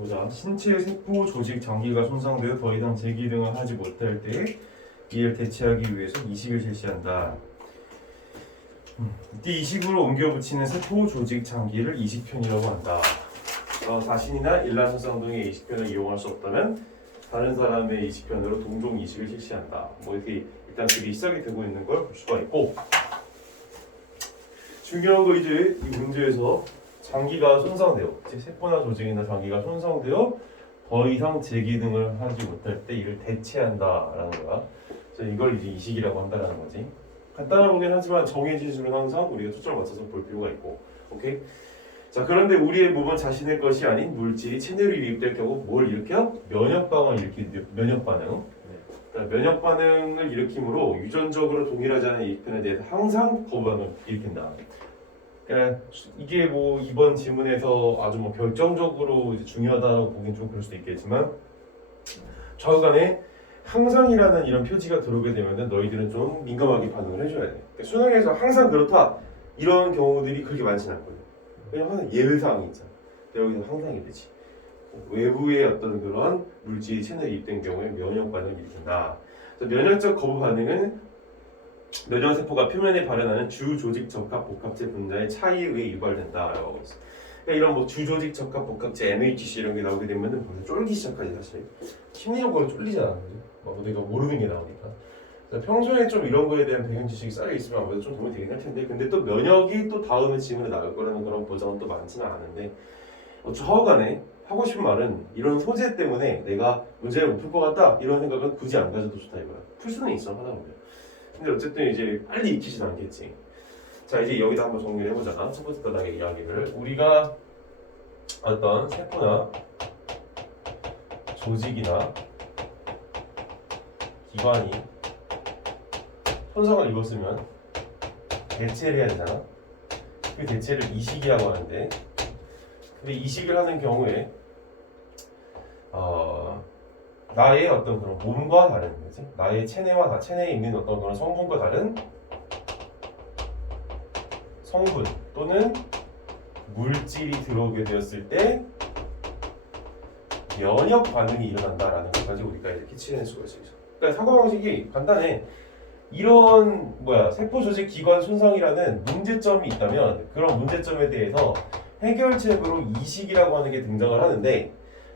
보자. 신체 세포 조직 장기가 손상되어 더 이상 재기능을 하지 못할 때 이를 대체하기 위해서 이식을 실시한다. 이때 이식으로 옮겨 붙이는 세포 조직 장기를 이식편이라고 한다. 자신이나 일란손상 등의 이식편을 이용할 수 없다면 다른 사람의 이식편으로 동종 이식을 실시한다. 뭐 이렇게 일단 그게 시작이 되고 있는 걸 볼 수가 있고, 중요한 거 이제 이 문제에서 장기가 손상되어, 세포나 조직이나 장기가 손상되어 더 이상 재기능을 하지 못할 때 이를 대체한다라는 거야. 그래서 이걸 이제 이식이라고 한다라는 거지. 간단하긴 하지만 정해진 수는 항상 우리가 초점을 맞춰서 볼 필요가 있고, 오케이? 자, 그런데 우리의 몸은 자신의 것이 아닌 물질이 체내로 유입될 경우 뭘 일으켜? 면역 반응을 일으키는 면역 반응. 그러니까 면역 반응을 일으킴으로 유전적으로 동일하지 않은 이익편에 대해서 항상 거부반응을 일으킨다. 그러니까 이게 뭐 이번 지문에서 아주 뭐 결정적으로 이제 중요하다고 보긴 좀 그럴 수도 있겠지만, 좌우간에 항상이라는 이런 표지가 들어오게 되면은 너희들은 좀 민감하게 반응을 해줘야 돼. 그러니까 수능에서 항상 그렇다 이런 경우들이 그렇게 많지는 않거든. 왜냐면 예외사항이 있잖아. 여기서 항상이 되지. 외부의 어떤 그런 물질이 체내에 입된 경우에 면역 반응을 일으킨다. 면역적 거부 반응은 면역세포가 표면에 발현하는 주조직 적합 복합체 분자의 차이에 의해 유발된다라고 하고 있어. 그러니까 이런 뭐 주조직 적합 복합체 MHC 이런 게 나오게 되면은 벌써 쫄기 시작하지 사실. 심리적으로 쫄리잖아, 막 내가 모르는 게 나오니까. 평소에 좀 이런 거에 대한 배경 지식이 쌓여 있으면 아무래도 좀 도움이 되긴 할 텐데, 근데 또 면역이 또 다음에 지문에 나올 거라는 그런 보장은 또 많지는 않은데, 좌우간에 하고 싶은 말은 이런 소재 때문에 내가 문제를 못 풀 것 같다 이런 생각은 굳이 안 가져도 좋다 이거야. 풀 수는 있어 하다 보면. 근데 어쨌든 이제 빨리 익히진 않겠지. 자, 이제 여기다 한번 정리를 해보자. 첫 번째 단락의 이야기를 우리가 어떤 세포나 조직이나 기관이 손상을 입었으면 대체를 해야 되잖아. 그 대체를 이식이라고 하는데, 근데 이식을 하는 경우에 나의 어떤 그런 몸과 다른 거지, 나의 체내에 있는 어떤 그런 성분과 다른 성분 또는 물질이 들어오게 되었을 때 면역 반응이 일어난다라는 것까지 우리가 이렇게 치낼 수가 있어요. 그러니까 사고방식이 간단해. 이런 세포 조직 기관 손상이라는 문제점이 있다면 그런 문제점에 대해서 해결책으로 이식이라고 하는 게 등장을 하는데,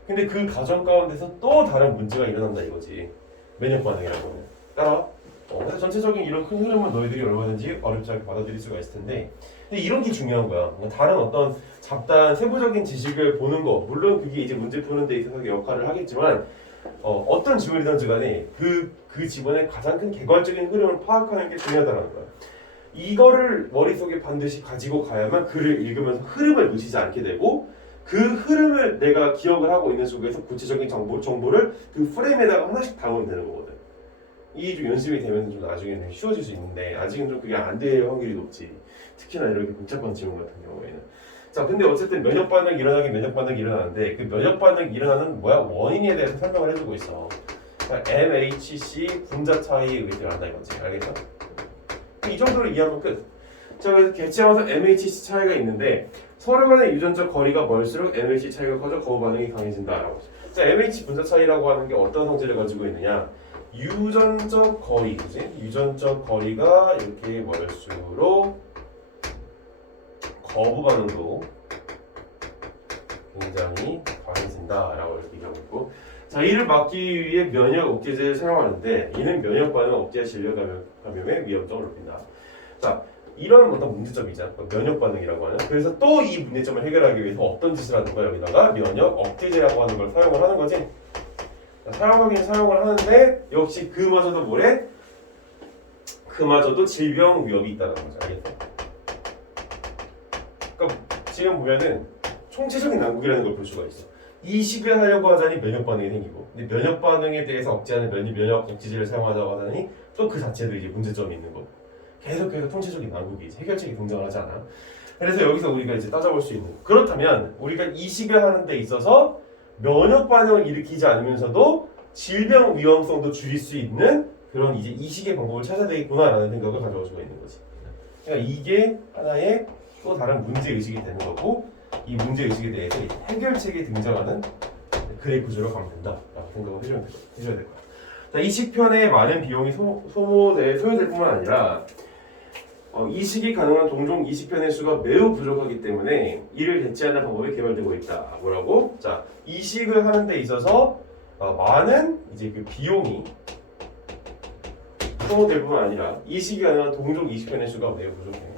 근데 그 과정 가운데서 또 다른 문제가 일어난다 이거지. 면역 반응이라고 하는. 따라와? 그래서 전체적인 이런 큰 흐름은 너희들이 얼마든지 어렵지 않게 받아들일 수가 있을 텐데, 근데 이런 게 중요한 거야. 다른 어떤 잡다한 세부적인 지식을 보는 거, 물론 그게 이제 문제 푸는 데 있어서 역할을 하겠지만, 어떤 지문이든지 간에 그 지문의 가장 큰 개괄적인 흐름을 파악하는 게 중요하다는 거야. 이거를 머릿속에 반드시 가지고 가야만 글을 읽으면서 흐름을 놓치지 않게 되고, 그 흐름을 내가 기억을 하고 있는 속에서 구체적인 정보를 그 프레임에다가 하나씩 담으면 되는 거거든. 이게 좀 연습이 되면 좀 나중에는 쉬워질 수 있는데, 아직은 좀 그게 안 될 확률이 높지. 특히나 이렇게 복잡한 지문 같은 경우에는. 자, 근데 어쨌든 면역 반응이 일어나는데, 그 면역 반응이 일어나는 원인에 대해서 설명을 해주고 있어. 그러니까 MHC 분자 차이에 의해 일어난다 이거지. 알겠죠? 이 정도로 이해하면 끝. 자, 그래서 개체마다 MHC 차이가 있는데 서로 간의 유전적 거리가 멀수록 MHC 차이가 커져 거부 반응이 강해진다라고. 자, MHC 분자 차이라고 하는 게 어떤 성질을 가지고 있느냐? 유전적 거리, 그지? 유전적 거리가 이렇게 멀수록 거부 반응도 굉장히 강해진다라고 이렇게 얘기하고 있고, 자, 이를 막기 위해 면역 억제제를 사용하는데 이는 면역 반응 억제 질병 감염의 위험성을 높인다. 자, 이런 어떤 문제점이잖아. 면역 반응이라고 하는. 그래서 또 이 문제점을 해결하기 위해서 어떤 짓을 하는 거야? 여기다가 면역 억제제라고 하는 걸 사용을 하는 거지. 자, 사용을 하는데 역시 그마저도 뭐래? 그마저도 질병 위험이 있다는 거죠. 알겠어? 그러니까 지금 보면은 총체적인 난국이라는 걸 볼 수가 있어. 이식을 하려고 하자니 면역 반응이 생기고, 근데 면역 반응에 대해서 억제하는 면역 억제제를 사용하자고 하자니 또 그 자체도 이제 문제점이 있는 거고, 계속해서 총체적인 난국이 해결책이 등장을 하지 않아. 그래서 여기서 우리가 이제 따져볼 수 있는, 그렇다면 우리가 이식을 하는 데 있어서 면역 반응을 일으키지 않으면서도 질병 위험성도 줄일 수 있는 그런 이제 이식의 방법을 찾아야 되겠구나라는 생각을 가져올 수가 있는 거지. 그러니까 이게 하나의 또 다른 문제 의식이 되는 거고, 이 문제 의식에 대해서 해결책이 등장하는 그래 구조로 가면 된다라고 생각을 해줘야 될 거야. 자, 이 식편에 많은 비용이 소요될 뿐만 아니라 이식이 가능한 동종 이식편의 수가 매우 부족하기 때문에 이를 대체하는 방법이 개발되고 있다. 뭐라고? 자, 이식을 하는 데 있어서 많은 이제 그 비용이 소모될 뿐만 아니라 이식이 가능한 동종 이식편의 수가 매우 부족해.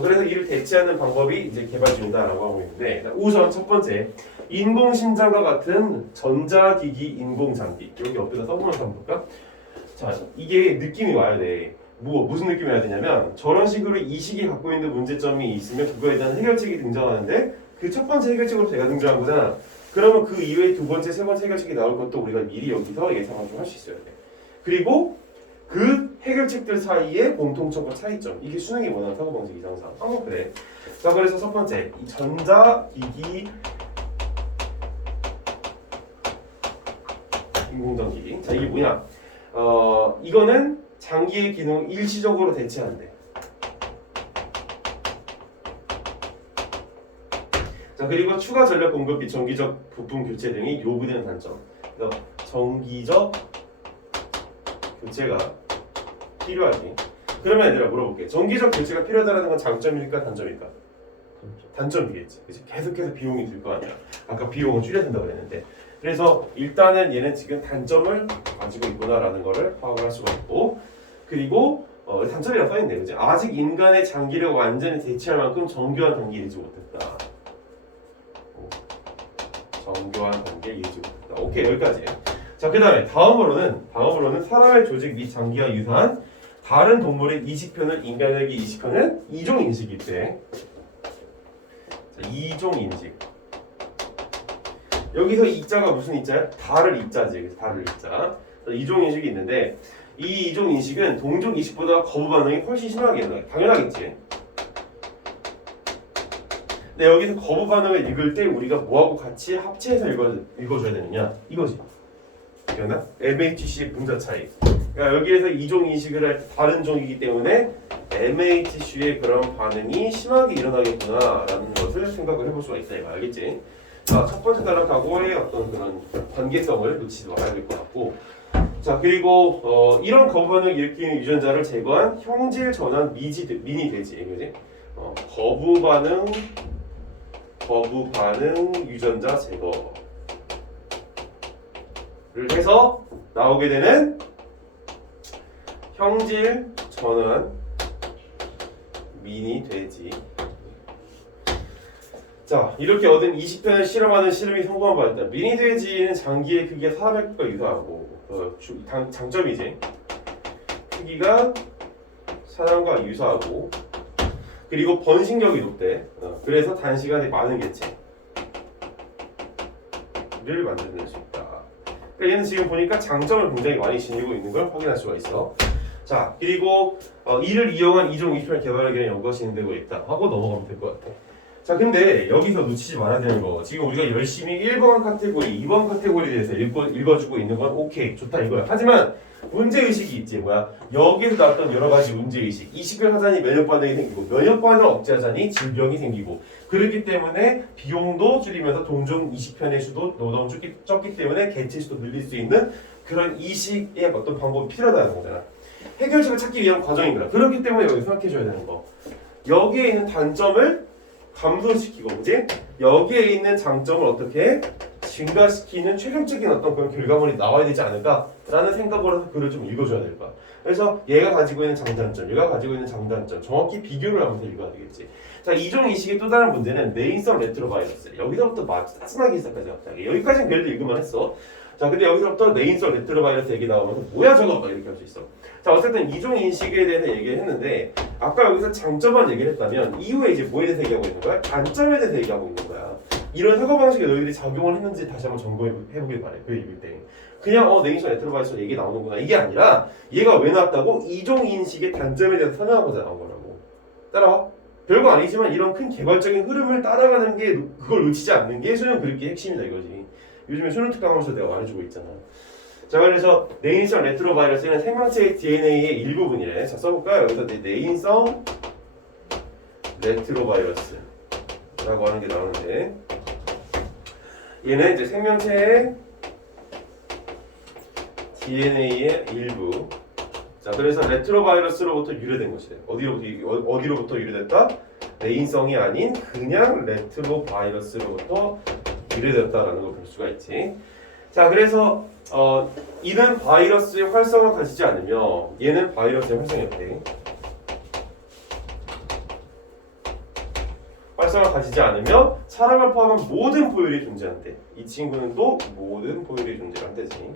그래서 이를 대체하는 방법이 이제 개발 중이다라고 하고 있는데, 우선 첫 번째, 인공심장과 같은 전자기기 인공장비. 여기 옆에다 써보면서 한번 볼까? 자, 이게 느낌이 와야 돼. 무슨 느낌이 와야 되냐면, 저런 식으로 이식이 갖고 있는 문제점이 있으면 그거에 대한 해결책이 등장하는데, 그 첫 번째 해결책으로 제가 등장한 거잖아. 그러면 그 이후에 두 번째, 세 번째 해결책이 나올 것도 우리가 미리 여기서 예상을 좀 할 수 있어야 돼. 그리고 그 해결책들 사이의 공통점과 차이점, 이게 수능이 원하는 사고방식 이상상. 그래. 자, 그래서 첫 번째, 이 전자기기 인공장기. 자, 이게 뭐냐? 이거는 장기의 기능을 일시적으로 대체한대. 자, 그리고 추가 전력 공급 및 정기적 부품 교체 등이 요구되는 단점. 그래서 정기적 교체가 필요하지. 그러면 얘들아 물어볼게. 정기적 교체가 필요하다는 건 장점일까 단점일까? 단점이겠지. 그치? 계속해서 비용이 들 거 아니야. 아까 비용을 줄여야 된다고 그랬는데. 그래서 일단은 얘는 지금 단점을 가지고 있구나라는 거를 파악을 할 수가 있고, 그리고 단점이라고 써있네. 그치? 아직 인간의 장기를 완전히 대체할 만큼 정교한 단계에 이르지 못했다. 정교한 단계에 이르지 못했다. 오케이, 여기까지. 자, 그 다음에 다음으로는 사람의 조직 및 장기와 유사한 다른 동물의 이식편을 인간에게 이식하는 이종 인식이 있대. 자, 이종 인식. 여기서 이자가 무슨 이자야? 다를 이자지. 그래서 다를 이자. 자, 이종 인식이 있는데, 이 이종 인식은 동종 이식보다 거부 반응이 훨씬 심하게 일어나. 당연하겠지. 근데 여기서 거부 반응을 읽을 때 우리가 뭐하고 같이 합체해서 읽어줘야 되느냐? 이거지. 기억나? MHC의 분자 차이. 그러니까 여기에서 이종 인식을 할 때 다른 종이기 때문에 MHC의 그런 반응이 심하게 일어나겠구나라는 것을 생각을 해볼 수가 있다. 이거 알겠지? 자, 첫 번째 따라가고의 어떤 그런 관계성을 놓치지 말아야 될 것 같고, 자, 그리고 이런 거부 반응을 일으키는 유전자를 제거한 형질 전환 민이 되지, 그지? 거부 반응 유전자 제거를 해서 나오게 되는 형질 전환 민이 되지. 자, 이렇게 얻은 20편을 실험하는 실험이 성공한 바 있다. 미니 돼지는 장기의 크기가 사람의 크기가 유사하고 장점이지. 크기가 사람과 유사하고 그리고 번식력이 높대. 그래서 단시간에 많은 개체를 만들어낼 수 있다. 그러니까 얘는 지금 보니까 장점을 굉장히 많이 지니고 있는 걸 확인할 수가 있어. 자, 그리고 이를 이용한 이종 이식편을 개발하기 위한 연구가 진행되고 있다 하고 넘어가면 될 것 같아. 자, 근데 여기서 놓치지 말아야 되는 거, 지금 우리가 열심히 1번 카테고리, 2번 카테고리에 대해서 읽어주고 있는 건 오케이, 좋다 이거야. 하지만 문제의식이 있지. 여기에서 나왔던 여러 가지 문제의식. 이식을 하자니 면역 반응이 생기고, 면역 반응을 억제하자니 질병이 생기고, 그렇기 때문에 비용도 줄이면서 동종 이식편의 수도 너무 적기 때문에 개체 수도 늘릴 수 있는 그런 이식의 어떤 방법이 필요하다는 거잖아. 해결책을 찾기 위한 과정인 거야. 그렇기 때문에 여기 생각해줘야 되는 거. 여기에 있는 단점을 감소시키고, 그지? 여기에 있는 장점을 어떻게 증가시키는 최종적인 어떤 그런 결과물이 나와야 되지 않을까라는 생각으로 해서 글을 좀 읽어줘야 될 거야. 그래서 얘가 가지고 있는 장단점, 얘가 가지고 있는 장단점 정확히 비교를 하면서 읽어야 되겠지. 자, 이종 이식의 또 다른 문제는 내인성 레트로바이러스. 여기서부터 짜증나기 시작하지 갑자기. 여기까지는 그래도 읽으면 했어. 자, 근데 여기서부터 내인성 레트로바이러스 얘기 나오면서 뭐야 저거? 막 이렇게 할 수 있어. 자, 어쨌든 이종 인식에 대해서 얘기를 했는데, 아까 여기서 장점만 얘기를 했다면 이후에 이제 뭐에 대해서 얘기하고 있는 거야? 단점에 대해서 얘기하고 있는 거야. 이런 사고방식에 너희들이 작용을 했는지 다시 한번 점검해보길 바래. 그 읽을 때 그냥 내인성 레트로바이러스 얘기 나오는구나 이게 아니라 얘가 왜 나왔다고? 이종 인식의 단점에 대해서 설명하고자 나온 거라고. 따라와. 별거 아니지만 이런 큰 개발적인 흐름을 따라가는 게, 그걸 놓치지 않는 게 수능 그립기의 핵심이다 이거지. 요즘에 수능 특강하면서 내가 말해주고 있잖아. 자, 그래서 내인성 레트로바이러스는 생명체의 DNA의 일부분이래. 자, 써볼까요? 여기서 내인성 레트로바이러스라고 하는 게 나오는데 얘는 이제 생명체의 DNA의 일부. 자, 그래서 레트로바이러스로부터 유래된 것이래. 어디로부터 유래됐다? 내인성이 아닌 그냥 레트로바이러스로부터 유래됐다라는 걸 볼 수가 있지. 자, 그래서 이는 바이러스의 활성을 가지지 않으며 얘는 바이러스의 활성이 없대. 활성을 가지지 않으며 사람을 포함한 모든 포율이 존재한대. 이 친구는 또 모든 포율이 존재한대지.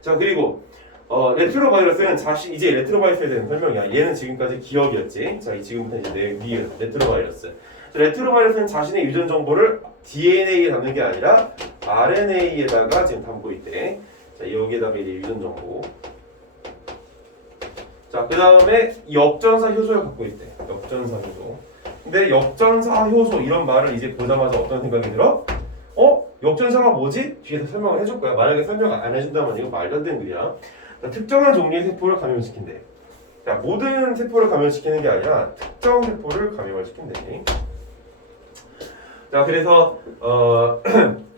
자, 그리고 레트로바이러스는 이제 레트로바이러스에 대한 설명이야. 얘는 지금까지 기억이었지. 자, 지금부터 이제 니은 레트로바이러스. 레트로바이러스는 자신의 유전 정보를 DNA에 담는 게 아니라 RNA에다가 지금 담고 있대. 자, 여기에다가 이제 유전 정보. 자, 그 다음에 역전사 효소를 갖고 있대. 역전사 효소. 근데 역전사 효소 이런 말을 이제 보자마자 어떤 생각이 들어? 역전사가 뭐지? 뒤에서 설명을 해줄 거야. 만약에 설명 안 해준다면 이거 말도 안 되는 일이야. 특정한 종류의 세포를 감염시킨대. 자, 모든 세포를 감염시키는 게 아니라 특정 세포를 감염을 시킨대. 자, 그래서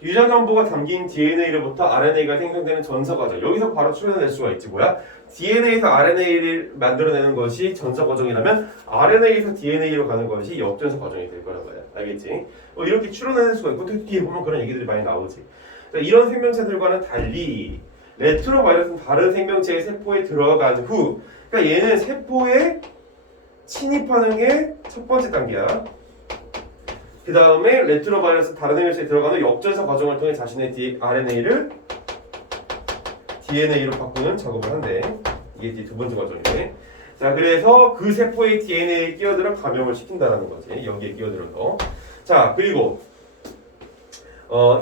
유전 정보가 담긴 DNA로부터 RNA가 생성되는 전사 과정. 여기서 바로 추론해낼 수가 있지. 뭐야? DNA에서 RNA를 만들어내는 것이 전사 과정이라면 RNA에서 DNA로 가는 것이 역전사 과정이 될 거란 말이야. 알겠지? 이렇게 추론해낼 수가 있고 뒤에 보면 그런 얘기들이 많이 나오지. 자, 이런 생명체들과는 달리 레트로바이러스는 다른 생명체의 세포에 들어간 후, 그러니까 얘는 세포에 침입하는 게 첫 번째 단계야. 그 다음에 레트로바이러스 다른 생명체에 들어간 후 역전사 과정을 통해 자신의 RNA를 DNA로 바꾸는 작업을 한대. 이게 이제 두 번째 과정이네. 자, 그래서 그 세포의 DNA에 끼어들어 감염을 시킨다라는 거지. 여기에 끼어들어서. 자, 그리고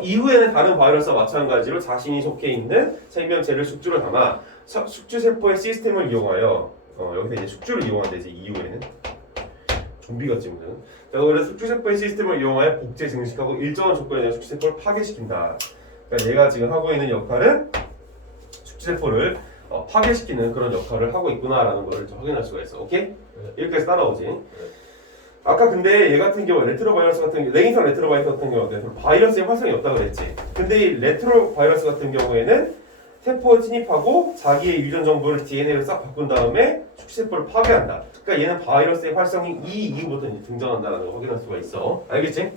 이후에는 다른 바이러스와 마찬가지로 자신이 속해 있는 생명체를 숙주로 담아 숙주세포의 시스템을 이용하여 여기서 이제 숙주를 이용한대지. 이후에는 좀비같지 무슨. 자, 그래서 숙주세포의 시스템을 이용하여 복제 증식하고 일정한 조건에 대한 숙주세포를 파괴시킨다. 그러니까 얘가 지금 하고 있는 역할은 숙주세포를 파괴시키는 그런 역할을 하고 있구나라는 걸 확인할 수가 있어. 오케이? 여기까지 따라오지. 아까 근데 얘 같은 경우 레트로바이러스 같은 경우 내인성 레트로바이러스 같은 경우는 바이러스의 활성이 없다고 그랬지. 근데 이 레트로바이러스 같은 경우에는 세포에 침입하고 자기의 유전 정보를 DNA로 싹 바꾼 다음에 숙주세포를 파괴한다. 그러니까 얘는 바이러스의 활성이 이 이후부터 이제 등장한다는 걸 확인할 수가 있어. 알겠지?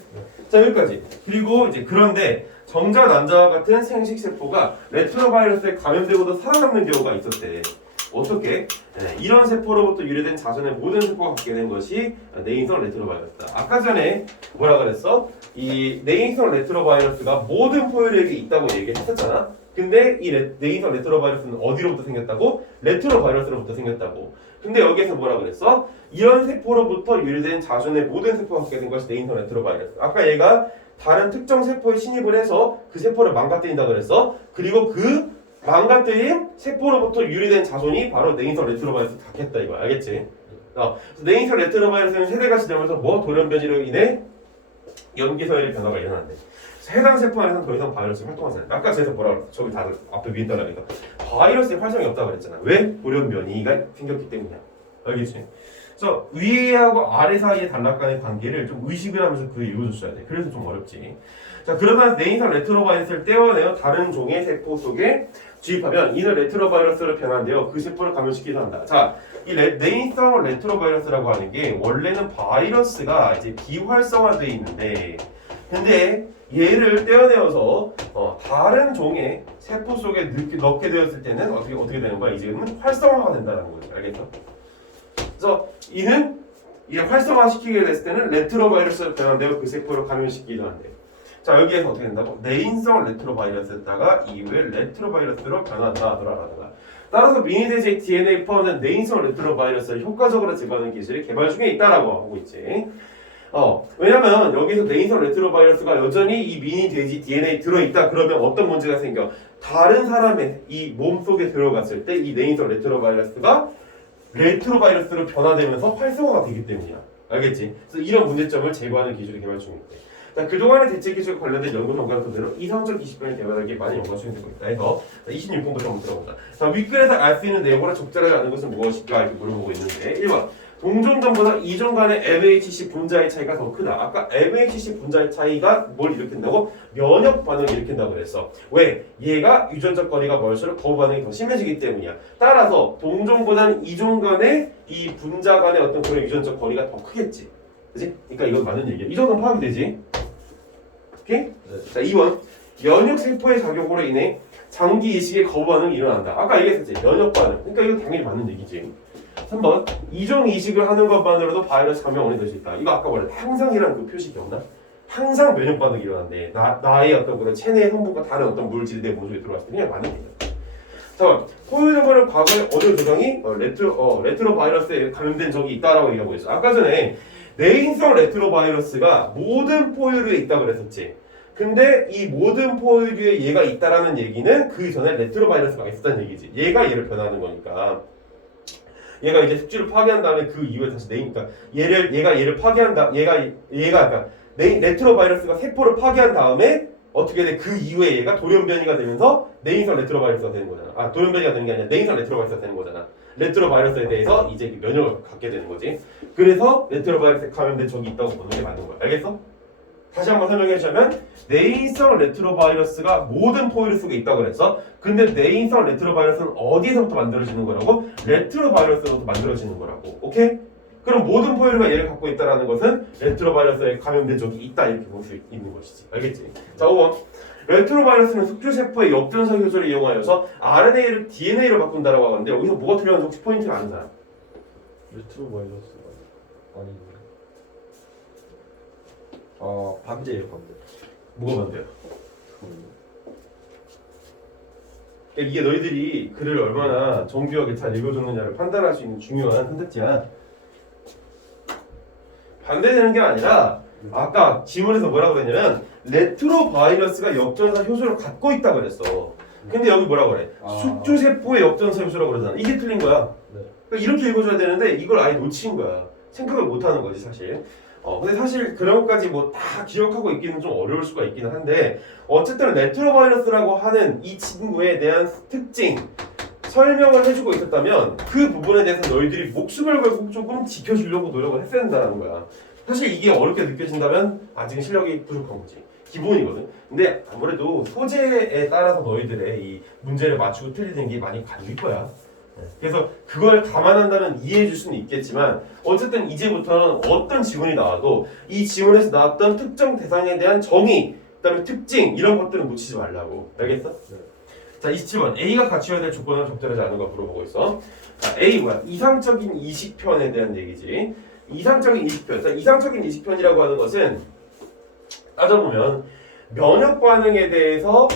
자, 여기까지. 그리고 이제 그런데 정자 난자와 같은 생식세포가 레트로바이러스에 감염되고도 살아남는 경우가 있었대. 어떻게? 이런 세포로부터 유래된 자손의 모든 세포가 갖게 된 것이 내인성 레트로바이러스다. 아까 전에 뭐라 그랬어? 이 내인성 레트로바이러스가 모든 포유류에게 있다고 얘기했었잖아. 근데 이 내인성 레트로바이러스는 어디로부터 생겼다고? 레트로바이러스로부터 생겼다고. 근데 여기에서 뭐라 그랬어? 이런 세포로부터 유래된 자손의 모든 세포가 갖게 된 것이 내인성 레트로바이러스. 아까 얘가 다른 특정 세포에 침입을 해서 그 세포를 망가뜨린다 그랬어. 그리고 그 망가뜨린 세포로부터 유래된 자손이 바로 내인성 레트로바이러스 갖겠다 이거 알겠지? 내인성 레트로바이러스는 세대가 지나면서 돌연변이로 인해 염기서열의 변화가 일어난대. 해당 세포 안에서는 더 이상 바이러스 활동하지 않아. 아까 제가 뭐라 그랬어? 저기 다들 앞에 위에 따라니까 바이러스의 활성이 없다고 그랬잖아. 왜? 돌연변이가 생겼기 때문이야. 알겠지? 그래서 위하고 아래 사이의 단락간의 관계를 좀 의식을 하면서 그 읽어줬어야 돼. 그래서 좀 어렵지. 자, 그러다 내인성 레트로바이러스를 떼어내어 다른 종의 세포 속에 주입하면 이는 레트로바이러스로 변환되어 그 세포를 감염시키기도 한다. 자, 이 내인성 레트로바이러스라고 하는 게 원래는 바이러스가 이제 비활성화되어 있는데, 근데 얘를 떼어내어서 다른 종의 세포 속에 넣게 되었을 때는 어떻게 되는 거야? 이제는 활성화가 된다는 거지. 알겠죠? 그래서 이는 이제 활성화시키게 됐을 때는 레트로바이러스로 변환되어 그 세포를 감염시키기도 한대. 자, 여기에서 어떻게 된다고? 내인성 레트로바이러스였다가 이후에 레트로바이러스로 변한다더라라든가. 따라서 미니돼지의 DNA 포함된 내인성 레트로바이러스를 효과적으로 제거하는 기술이 개발 중에 있다라고 하고 있지. 왜냐면 여기서 내인성 레트로바이러스가 여전히 이 미니돼지 DNA에 들어있다 그러면 어떤 문제가 생겨? 다른 사람의 이 몸 속에 들어갔을 때 이 내인성 레트로바이러스가 레트로바이러스로 변화되면서 활성화가 되기 때문이야. 알겠지? 그래서 이런 문제점을 제거하는 기술이 개발 중에 있대. 자, 그동안의 대체 기술과 관련된 연구 성과는 그대로 이성적 20분을 개발하기에 많이 연구가 진행되고 있다 해서 26분부터 한번 들어보자. 자, 윗글에서 알 수 있는 내용으로 적절하지 않은 것은 무엇일까 이렇게 물어보고 있는데 1번 동종전보다 이종 간의 MHC 분자의 차이가 더 크다. 아까 MHC 분자의 차이가 뭘 일으킨다고? 면역 반응을 일으킨다고 그랬어. 왜? 얘가 유전적 거리가 멀수록 거부 반응이 더 심해지기 때문이야. 따라서 동종보다는 이종 간의 이 분자 간의 어떤 그런 유전적 거리가 더 크겠지. 그치? 그러니까 이건 맞는 얘기야. 이 정도는 파악이 되지? 오케이? 네. 자, 2번. 면역 세포의 작용으로 인해 장기 이식의 거부 반응이 일어난다. 아까 얘기했었지. 면역 반응. 그러니까 이건 당연히 맞는 얘기지. 3번. 이종 이식을 하는 것만으로도 바이러스 감염 원인이 될 수 있다. 이거 아까 말했 항상이라는 그 표시 기억나? 항상 면역 반응이 일어난대. 나의 어떤 그런 체내 성분과 다른 어떤 물질이 내 몸속에 들어왔을 때 그냥 맞는 얘기야. 4번. 포유류벌은 과거에 어느 조상이 레트로 바이러스에 감염된 적이 있다라고 얘기하고 있어. 아까 전에 내인성 레트로 바이러스가 모든 포유류에 있다 그랬었지. 근데 이 모든 포유류에 얘가 있다라는 얘기는 그 전에 레트로 바이러스가 있었다는 얘기지. 얘가 얘를 변하는 거니까. 얘가 이제 숙주를 파괴한 다음에 그 이후에 다시 그러니까 얘를 파괴한다. 그러니까 레트로 바이러스가 세포를 파괴한 다음에 어떻게 돼? 그 이후에 얘가 돌연변이가 되면서 내인성 레트로 바이러스가 되는 거잖아. 아, 돌연변이가 되는 게 아니라 내인성 레트로 바이러스가 되는 거잖아. 레트로 바이러스에 대해서 이제 면역을 갖게 되는 거지. 그래서 레트로 바이러스에 감염된 적이 있다고 보는 게 맞는 거야. 알겠어? 다시 한번 설명해 주자면 내인성 레트로 바이러스가 모든 포유류 속에 있다고 그랬어. 근데 내인성 레트로 바이러스는 어디서부터 만들어지는 거라고? 레트로 바이러스로부터 만들어지는 거라고. 오케이? 그럼 모든 포유류가 얘를 갖고 있다는 것은 레트로 바이러스에 감염된 적이 있다 이렇게 볼 수 있는 것이지. 알겠지? 자, 5번. 레트로 바이러스는 숙주세포의 역전성 효소를 이용하여서 RNA를 DNA로 바꾼다라고 하는데 여기서 뭐가 틀렸는지 혹시 포인트가 아는 사람? 레트로 바이러스가 아니 반대예요, 반대. 뭐가 반대야? 이게 너희들이 글을 얼마나 정교하게 잘 읽어줬느냐를 판단할 수 있는 중요한 선택지야. 반대되는 게 아니라 아까 지문에서 뭐라고 그랬냐면 레트로 바이러스가 역전사 효소를 갖고 있다 그랬어. 근데 여기 뭐라고 그래? 숙주세포의 역전사 효소라고 그러잖아. 이게 틀린 거야. 네. 그러니까 이렇게 읽어줘야 되는데 이걸 아예 놓친 거야. 생각을 못 하는 거지 사실. 근데 사실 그런 것까지 뭐 다 기억하고 있기는 좀 어려울 수가 있기는 한데 어쨌든 레트로 바이러스라고 하는 이 친구에 대한 특징 설명을 해주고 있었다면 그 부분에 대해서 너희들이 목숨을 걸고 조금 지켜주려고 노력을 했어야 된다는 거야. 사실 이게 어렵게 느껴진다면 아직은 실력이 부족한 거지. 기본이거든. 근데 아무래도 소재에 따라서 너희들의 이 문제를 맞추고 틀리는 게 많이 갈릴 거야. 그래서 그걸 감안한다면 이해해 줄 수는 있겠지만 어쨌든 이제부터는 어떤 지문이 나와도 이 지문에서 나왔던 특정 대상에 대한 정의, 그다음에 특징 이런 것들은 놓치지 말라고. 알겠어? 네. 자, 27번. A가 갖춰야 될 조건은 적절하지 않은 거 물어보고 있어. 자, A 뭐야? 이상적인 이식편에 대한 얘기지. 이상적인 이식편. 자, 이상적인 이식편이라고 하는 것은 따져보면 면역 반응에 대해서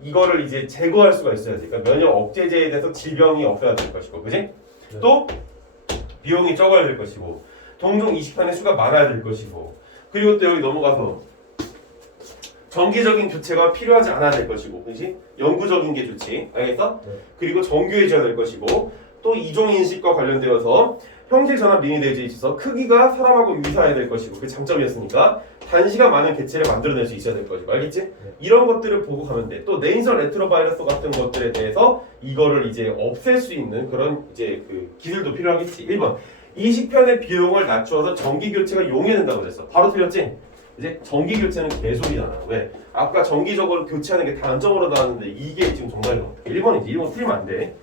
이거를 이제 제거할 수가 있어야지. 그러니까 면역 억제제에 대해서 질병이 없어야 될 것이고, 그지? 네. 또 비용이 적어야 될 것이고, 동종 이식판의 수가 많아야 될 것이고, 그리고 또 여기 넘어가서 정기적인 교체가 필요하지 않아야 될 것이고, 그지? 영구적인 게 좋지, 알겠어? 네. 그리고 정교해져야 될 것이고, 또 이종 인식과 관련되어서 형질 전환 미니데이지에 있어서 크기가 사람하고 유사해야 될 것이고, 그 장점이었으니까 단시간 많은 개체를 만들어낼 수 있어야 될 것이고, 알겠지? 네. 이런 것들을 보고 가면 돼. 또 내인성 레트로바이러스 같은 것들에 대해서 이거를 이제 없앨 수 있는 그런 이제 그 기술도 필요하겠지. 1번. 이식편의 비용을 낮추어서 정기 교체가 용이해진다고 그랬어. 바로 틀렸지? 이제 정기 교체는 개소리잖아. 왜? 아까 정기적으로 교체하는 게 단점으로 나왔는데 이게 지금 정답인 것 같아. 1번이지. 1번 틀리면 안 돼.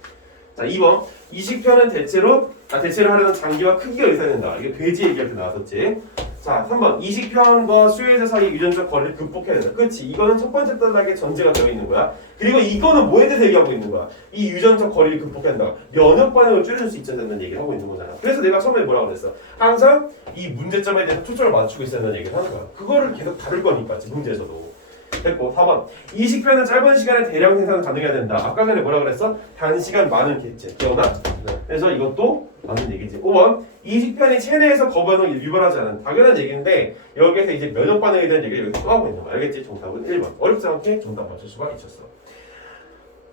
자, 2번. 이식편은 대체를 하려는 장기와 크기가 유사된다. 이게 돼지 얘기할 때 나왔었지. 자, 3번. 이식편과 수혜자 사이 유전적 거리를 극복해야 된다. 그렇지. 이거는 첫 번째 단락에 전제가 되어 있는 거야. 그리고 이거는 뭐에 대해서 얘기하고 있는 거야? 이 유전적 거리를 극복해야 된다. 면역 반응을 줄여줄 수 있어야 된다는 얘기를 하고 있는 거잖아. 그래서 내가 처음에 뭐라고 그랬어? 항상 이 문제점에 대해서 초점을 맞추고 있어야 된다는 얘기를 하는 거야. 그거를 계속 다룰 거니까, 문제에서도. 됐고, 4번. 이식편은 짧은 시간에 대량 생산 가능해야 된다. 아까 전에 뭐라 그랬어? 단시간 많은 개체. 기억나? 네. 그래서 이것도 맞는 얘기지. 5번. 이식편이 체내에서 거부반응을 유발하지 않은 당연한 얘기인데 여기에서 이제 면역 반응에 대한 얘기를 여기 또 하고 있는 거야. 알겠지? 정답은 1번. 어렵지 않게 정답 맞출 수가 있었어.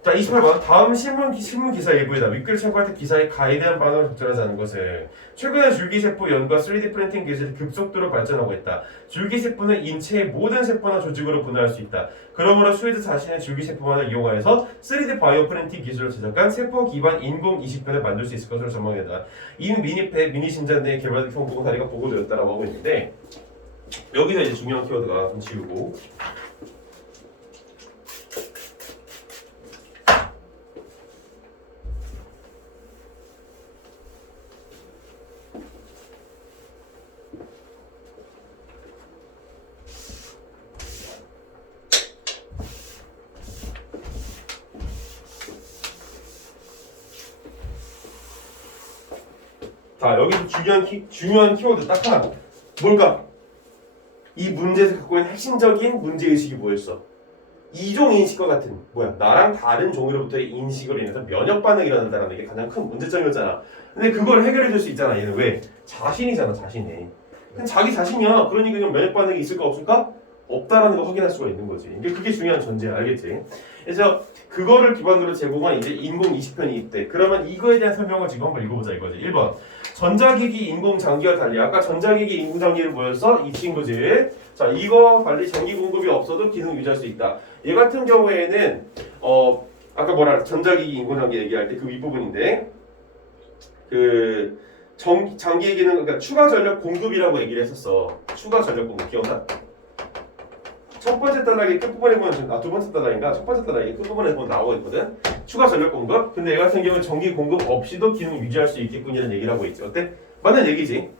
자, 28번. 다음 신문 기사 일부에다 윗글 참고할 때 기사의 가이드한 반응을 적절하지 않은 것은 최근에 줄기세포 연구와 3D 프린팅 기술이 급속도로 발전하고 있다. 줄기세포는 인체의 모든 세포나 조직으로 분할할 수 있다. 그러므로 스웨드 자신의 줄기세포만을 이용하여서 3D 바이오 프린팅 기술을 제작한 세포 기반 인공 이식변을 만들 수 있을 것으로 전망된다. 이 미니 신전 내 개발된 성공 사례가 보고되었다라고 하고 있는데 여기서 이제 중요한 키워드가 좀 지우고 자, 여기서 중요한 키워드 딱 하나. 뭘까? 이 문제에서 갖고 있는 핵심적인 문제의식이 뭐였어? 이종인식과 같은, 나랑 다른 종으로부터의 인식으로 인해서 면역 반응이 일어난다는 게 가장 큰 문제점이었잖아. 근데 그걸 해결해 줄 수 있잖아. 얘는 왜? 자신이잖아, 자신이. 그냥 자기 자신이야. 그러니까 그냥 면역 반응이 있을까 없을까? 없다라는 걸 확인할 수가 있는 거지. 그게 중요한 전제야. 알겠지? 그래서 그거를 기반으로 제공한 이제 인공 이식편이 있대. 그러면 이거에 대한 설명을 지금 한번 읽어보자 이거지. 1번. 전자기기 인공장기와 달리 아까 전자기기 인공장기는 뭐였어? 이 친구지. 자, 이거 달리 전기 공급이 없어도 기능 유지할 수 있다. 얘 같은 경우에는 아까 전자기기 인공장기 얘기할 때 그 윗부분인데 그 장기기는 그러니까 추가 전력 공급이라고 얘기를 했었어. 추가 전력 공급 기억나? 첫 번째 단락의 끝부분에 보면 두 번째 단락인가? 첫 번째 단락의 끝부분에 보면 나오고 있거든. 추가 전력 공급. 근데 얘 같은 경우는 전기 공급 없이도 기능 유지할 수 있겠군이라는 얘기를 하고 있지. 어때? 맞는 얘기지.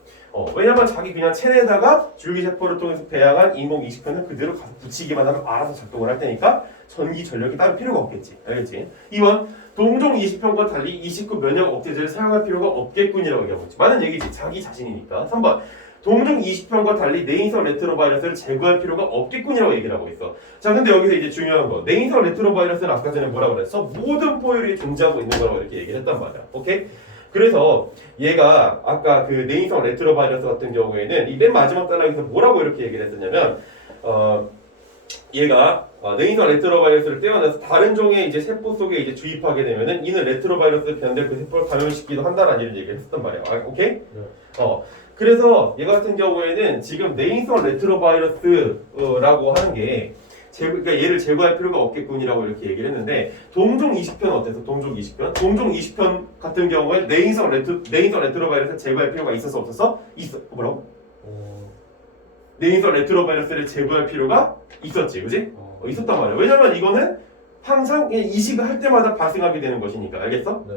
왜냐면 자기 그냥 체내에다가 줄기세포를 통해서 배양한 인공 이식편을 그대로 가서 붙이기만 하면 알아서 작동을 할 테니까 전기 전력이 따로 필요가 없겠지. 알겠지? 2번. 동종 이식편과 달리 이식 후 면역 억제제를 사용할 필요가 없겠군이라고 얘기하고 있지. 맞는 얘기지. 자기 자신이니까. 3번. 동종 이식편과 달리 네이서 레트로바이러스를 제거할 필요가 없겠군이라고 얘기를 하고 있어. 자, 근데 여기서 이제 중요한 거. 네이서 레트로바이러스는 아까 전에 뭐라고 그랬어? 모든 포유류에 존재하고 있는 거라고 이렇게 얘기를 했단 말이야. 오케이? 그래서 얘가 아까 그 네이서 레트로바이러스 같은 경우에는 이 맨 마지막 단락에서 뭐라고 이렇게 얘기를 했었냐면 얘가 네이서 레트로바이러스를 떼어내서 다른 종의 이제 세포 속에 이제 주입하게 되면은 이는 레트로바이러스 변될 그 세포를 감염시키기도 한다라는 이런 얘기를 했었단 말이야. 오케이? 네. 그래서 얘 같은 경우에는 지금 네이서 레트로바이러스라고 하는 게 그러니까 얘를 제거할 필요가 없겠군이라고 이렇게 얘기를 했는데 동종 이식편 어때서? 동종 이식편? 동종 이식편 같은 경우에 네이서 레트로바이러스 제거할 필요가 있었어 없었어? 있어. 뭐라고? 네이서 레트로바이러스를 제거할 필요가 있었지, 그지? 있었단 말이야. 왜냐면 이거는 항상 이식을 할 때마다 발생하게 되는 것이니까, 알겠어? 네.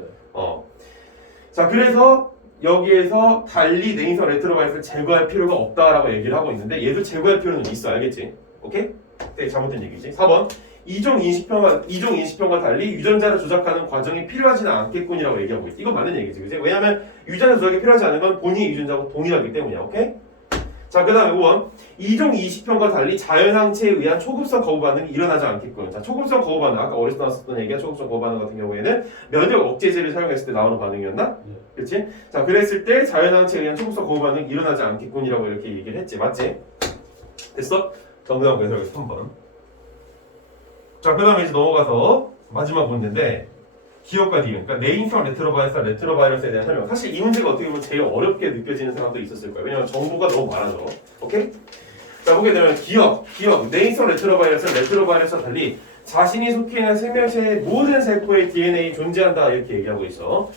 자, 그래서 여기에서 달리 네이서 레트로바이러스를 제거할 필요가 없다라고 얘기를 하고 있는데 얘도 제거할 필요는 있어, 알겠지? 오케이? 네, 잘못된 얘기지. 4번. 이종 인식편과 달리 유전자를 조작하는 과정이 필요하지는 않겠군이라고 얘기하고 있어. 이거 맞는 얘기지, 그지? 왜냐면 유전자 조작이 필요하지 않은 건 본인의 유전자하고 동일하기 때문이야, 오케이? 자, 그 다음에 5번. 이종 이식편과 달리 자연항체에 의한 초급성 거부 반응이 일어나지 않겠군. 자, 초급성 거부 반응. 아까 어렸을 때 나왔었던 얘기야. 초급성 거부 반응 같은 경우에는 면역 억제제를 사용했을 때 나오는 반응이었나? 네. 그렇지? 자, 그랬을 때 자연항체에 의한 초급성 거부 반응이 일어나지 않겠군이라고 이렇게 얘기를 했지. 맞지? 됐어? 정답은 그래서 여기 3번. 자, 그 다음에 이제 넘어가서 마지막 문제인데 기억과 니은. 그러니까 네이서 레트로바이러스에 대한 설명. 사실 이 문제가 어떻게 보면 제일 어렵게 느껴지는 사람도 있었을 거예요. 왜냐면 정보가 너무 많아서. 오케이? 자, 보게 되면 기억. 네이서 레트로바이러스와 달리 자신이 속해 있는 생명체의 모든 세포의 DNA 존재한다 이렇게 얘기하고 있어.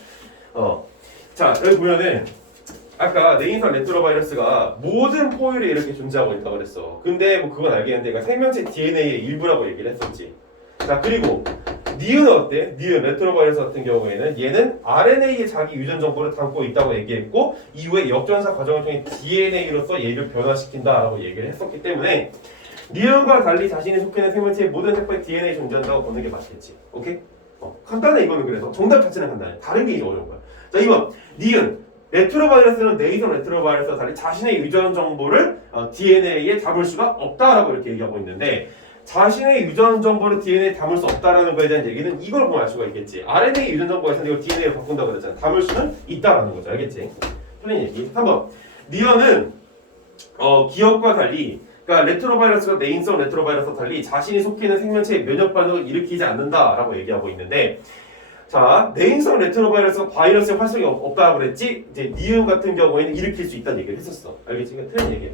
자, 여기 보면은 아까 네이서 레트로바이러스가 모든 포유류에 이렇게 존재하고 있다고 그랬어. 근데 뭐 그건 알겠는데 그러니까 생명체 DNA의 일부라고 얘기를 했었지. 자, 그리고 니은은 어때? 니은 레트로바이러스 같은 경우에는 얘는 RNA의 자기 유전 정보를 담고 있다고 얘기했고 이후에 역전사 과정을 통해 DNA로서 얘를 변화시킨다라고 얘기를 했었기 때문에 니은과 달리 자신이 속해 있는 생명체의 모든 세포에 DNA 존재한다고 보는 게 맞겠지. 오케이? 간단해 이거는. 그래서 정답 자체는 간단해. 다른 게 이제 어려운 거야. 자, 2번 니은 레트로바이러스는 네이서 레트로바이러스와 달리 자신의 유전 정보를 DNA에 담을 수가 없다라고 이렇게 얘기하고 있는데 자신의 유전 정보를 DNA에 담을 수 없다라는 거에 대한 얘기는 이걸 보면 알 수가 있겠지. RNA 유전 정보가 있었는데 이걸 DNA로 바꾼다고 그랬잖아. 담을 수는 있다라는 거죠. 알겠지? 틀린 얘기. 3번. 니언은 기억과 달리 그러니까 레트로바이러스가 내인성 레트로바이러스와 달리 자신이 속해 있는 생명체의 면역 반응을 일으키지 않는다라고 얘기하고 있는데, 자, 내인성 레트로바이러스가 바이러스의 활성이 없다고 그랬지? 이제 니은 같은 경우에는 일으킬 수 있다는 얘기를 했었어. 알겠지? 그러니까 틀린 얘기예요.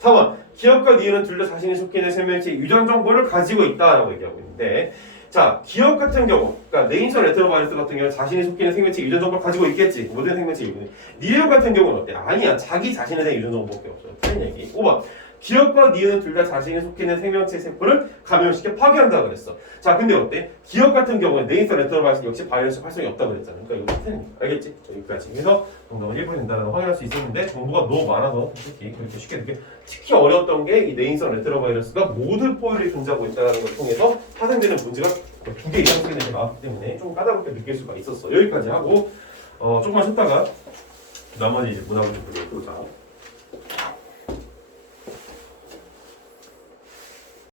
4번, 기억과 니은은 둘 다 자신이 속해 있는 생명체의 유전 정보를 가지고 있다라고 얘기하고 있는데, 자, 기억 같은 경우, 그러니까 내인성 레트로바이러스 같은 경우는 자신이 속해 있는 생명체 유전 정보를 가지고 있겠지. 모든 생명체 일부는. 니은 같은 경우는 어때? 아니야. 자기 자신에 대한 유전 정보밖에 없어. 틀린 얘기. 5번. 기억과 니은은 둘 다 자신이 속해 있는 생명체 세포를 감염시켜 파괴한다고 그랬어. 자, 근데 어때? 기억 같은 경우는 내인성 레트로바이러스 역시 바이러스 활성이 없다고 그랬잖아. 그러니까 이거 틀린 얘기. 알겠지? 여기까지. 그래서 정답은 1번이 된다는 걸 확인할 수 있었는데 정보가 너무 많아서 솔직히 그렇게 쉽게 느껴. 특히 어려웠던 게 이 내인성 레트로바이러스가 모든 포유류에 존재하고 있다는 걸 통해서 파생되는 문제가 2개 이상 되는 게 나왔기 때문에 좀 까다롭게 느낄 수가 있었어. 여기까지 하고 조금만 쉬었다가 나머지 이제 문항을 좀 보자.